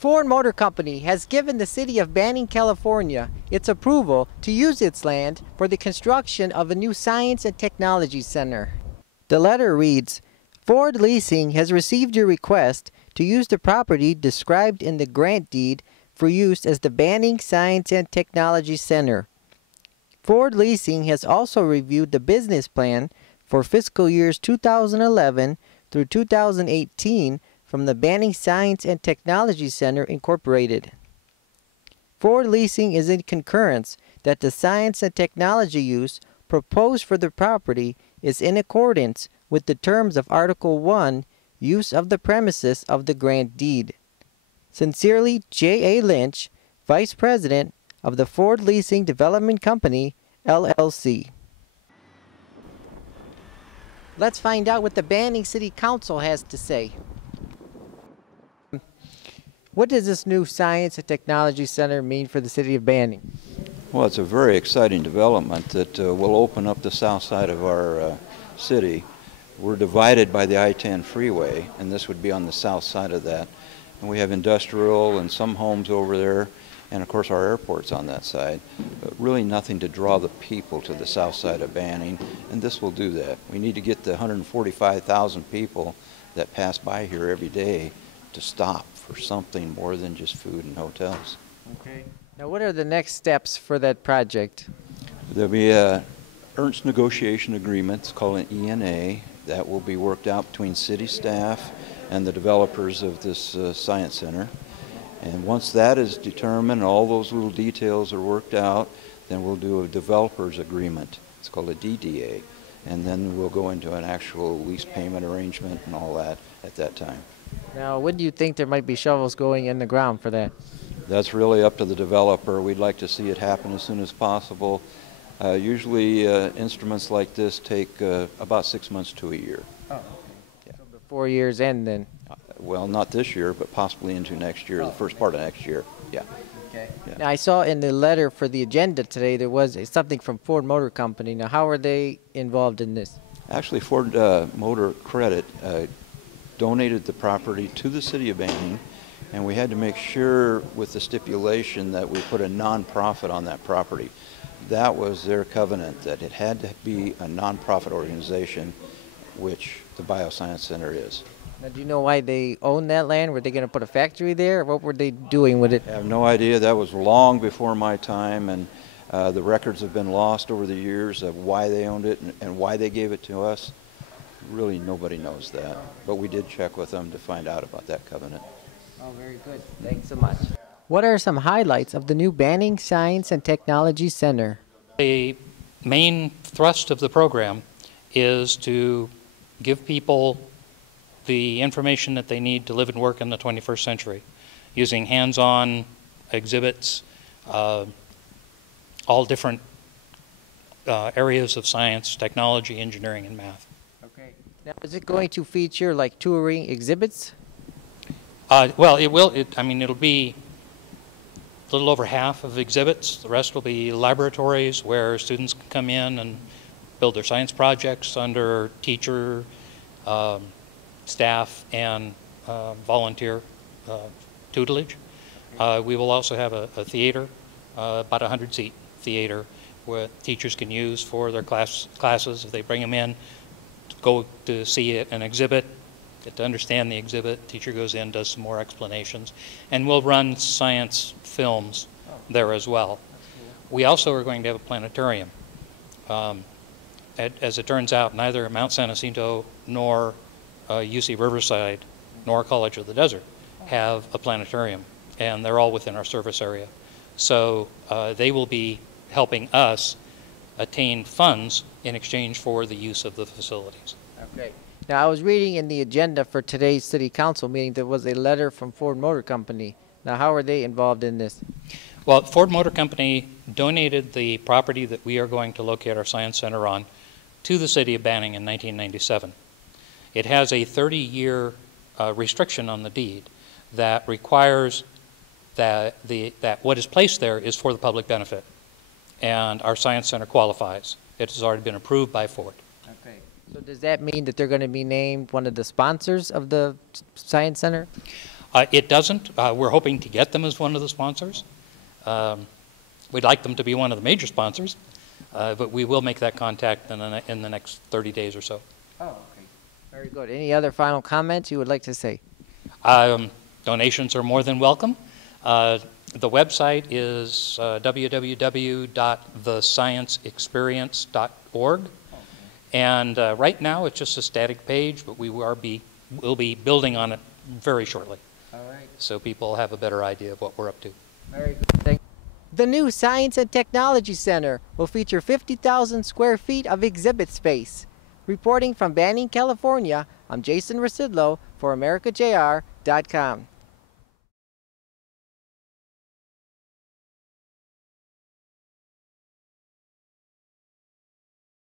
Ford Motor Company has given the city of Banning, California, its approval to use its land for the construction of a new science and technology center. The letter reads, Ford Leasing has received your request to use the property described in the grant deed for use as the Banning Science and Technology Center. Ford Leasing has also reviewed the business plan for fiscal years 2011 through 2018 from the Banning Science and Technology Center Incorporated. Ford Leasing is in concurrence that the science and technology use proposed for the property is in accordance with the terms of Article 1, Use of the Premises of the Grant Deed. Sincerely, J.A. Lynch, Vice President of the Ford Leasing Development Company, LLC. Let's find out what the Banning City Council has to say. What does this new Science and Technology Center mean for the city of Banning? Well, it's a very exciting development that will open up the south side of our city. We're divided by the I-10 freeway, and this would be on the south side of that. And we have industrial and some homes over there, and of course our airport's on that side. But really nothing to draw the people to the south side of Banning, and this will do that. We need to get the 145,000 people that pass by here every day to stop for something more than just food and hotels. Okay. Now what are the next steps for that project? There'll be a Ernst negotiation agreement, it's called an ENA, that will be worked out between city staff and the developers of this science center. And once that is determined, all those little details are worked out, then we'll do a developers agreement. It's called a DDA. And then we'll go into an actual lease payment arrangement and all that at that time. Now, when do you think there might be shovels going in the ground for that? That's really up to the developer. We'd like to see it happen as soon as possible. Usually instruments like this take about 6 months to a year. Oh, okay. Yeah. So the 4 years end then? Well, not this year, but possibly into next year, the first part of next year. Yeah. Okay. Yeah. Now, I saw in the letter for the agenda today there was something from Ford Motor Company. Now, how are they involved in this? Actually, Ford Motor Credit donated the property to the city of Banning, and we had to make sure with the stipulation that we put a nonprofit on that property. That was their covenant, that it had to be a nonprofit organization, which the Bioscience Center is. Now, do you know why they own that land? Were they going to put a factory there? Or what were they doing with it? I have no idea. That was long before my time, and the records have been lost over the years of why they owned it and why they gave it to us. Really, nobody knows that, but we did check with them to find out about that covenant. Oh, very good. Thanks so much. What are some highlights of the new Banning Science and Technology Center? The main thrust of the program is to give people the information that they need to live and work in the 21st century, using hands-on exhibits, all different areas of science, technology, engineering, and math. Okay. Now, is it going to feature like touring exhibits? Well, it will. It'll be a little over half of exhibits. The rest will be laboratories where students can come in and build their science projects under teacher, staff, and volunteer tutelage. We will also have a theater, about a 100-seat theater, where teachers can use for their classes if they bring them in to go to see an exhibit, get to understand the exhibit. Teacher goes in, does some more explanations, and we'll run science films there as well. We also are going to have a planetarium. As it turns out, neither Mount San Jacinto nor UC Riverside nor College of the Desert have a planetarium, and they're all within our service area. So they will be helping us attain funds in exchange for the use of the facilities. Okay. Now, I was reading in the agenda for today's City Council meeting there was a letter from Ford Motor Company. Now, how are they involved in this? Well, Ford Motor Company donated the property that we are going to locate our science center on to the city of Banning in 1997. It has a 30-year restriction on the deed that requires that what is placed there is for the public benefit, and our science center qualifies. It has already been approved by Ford. Okay. So does that mean that they're going to be named one of the sponsors of the science center? It doesn't. We're hoping to get them as one of the sponsors. We'd like them to be one of the major sponsors, but we will make that contact in the next 30 days or so. Oh, okay. Very good. Any other final comments you would like to say? Donations are more than welcome. The website is www.thescienceexperience.org. Okay. And right now it's just a static page, but we'll be building on it very shortly. All right. So people have a better idea of what we're up to. Very good. Thank you. The new Science and Technology Center will feature 50,000 square feet of exhibit space. Reporting from Banning, California, I'm Jason Rzucidlo for AmericaJR.com.